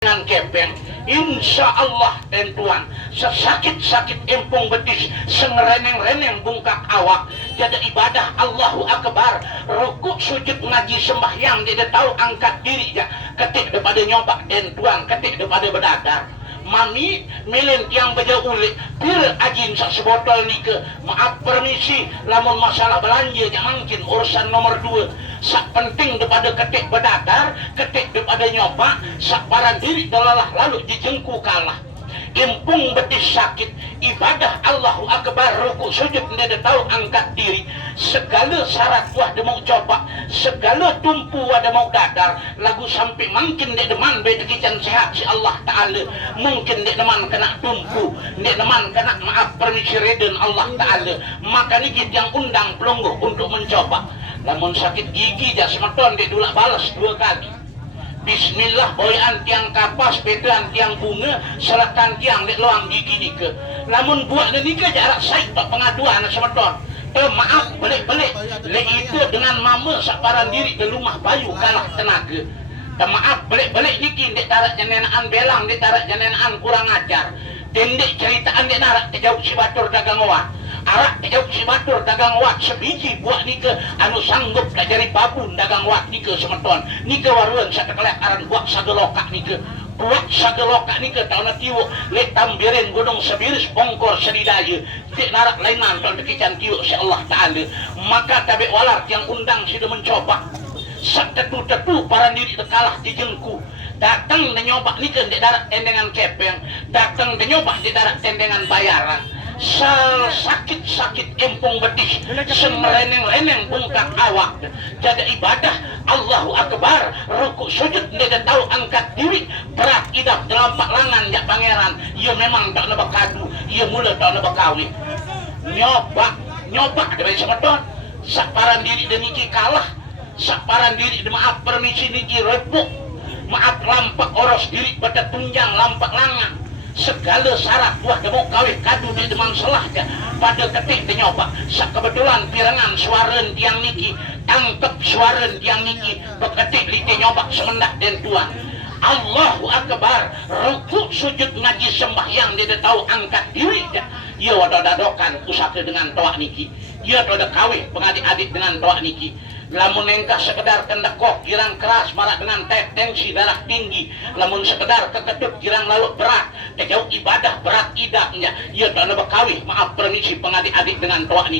dengan kepeng, insya Allah tentuan sesakit-sakit empung betis sengereneng-reneng bungkak awak jadi ibadah Allahu Akbar rukuk sujud ngaji sembahyang dia tahu angkat diri ya ketik daripada nyobak tentuan ketik daripada berdadar mami milen tiang beja ulik pir ajin sak sebotol nike maaf permisi lamun masalah belanja yang mungkin urusan nomor 2 sak penting daripada ketik berdadar ketik daripada nyoba sak paran diri dolalah lalu dijengku kalah impung betis sakit ibadah Allahu Akbar rukuk sujud dia tahu angkat diri segala syarat wah dia mau coba segala tumpu wah dia mau dadar lagu sampai mungkin dia deman beda kican sehat si Allah Ta'ala mungkin dia deman kena tumpu dia deman kena maaf permisi reden Allah Ta'ala maka ni kita yang undang pelungguh untuk mencoba namun sakit gigi jas semeton dia dulak balas 2 kali Bismillah boyan tiang kapas pedan tiang bunga selatan tiang dek loang gigi nika lamun buat nika jarak saya tak pengaduan semeton maaf belik-belik le itu dengan mama saparan diri di rumah bayu kalah tenaga maaf belik-belik niki dek tarak jenenaan belang dek tarak jenenaan kurang ajar dendek ceritaan dek narak kejauh si batur dagang wak arak kejauh si batur dagang wak sebiji buat nika anu sanggup nak jadi babun dagang wak nika semeton nika waruan satu kelek aran buat sagelokak nika buat sagelokak nika tahun tiwuk lek tambirin gunung sebiris pongkor sedidaya tik narak lainan tahun dekican tiwuk si Allah Ta'ala maka tabik walar yang undang sudah mencoba sak tetu-tetu para diri terkalah di jengku datang dan nyoba nika di darat tendengan kepeng datang dan nyoba di darat tendengan bayaran sakit-sakit empung betis semereneng-reneng bungkak awak jaga ibadah Allahu Akbar rukuk sujud dia tahu angkat diri berat idap telampak langan jak pangeran ia memang tak nak berkadu ia mula tak nak berkawin nyoba dari semeton saparan diri dan niki kalah saparan diri maaf permisi niki rebuk maaf lampak oros diri pada tunjang lampak langan segala syarat buah demok kawin kadu di demam selahnya pada ketik dia nyoba sak kebetulan pirangan suaren tiang niki tangkep suaren tiang niki beketik li dia nyoba semendak dan tuan Allahu Akbar rukuk sujud ngaji sembahyang dia tahu angkat diri ia wadah dadokan usaka dengan toak niki ia wadah kawin pengadik-adik dengan toak niki lamun engkah sekedar kendekok girang keras marak dengan tensi darah tinggi lamun sekedar kekedut girang lalu berat kejauh ibadah berat idaknya ia tak nak berkawin maaf permisi pengadik-adik dengan toak niki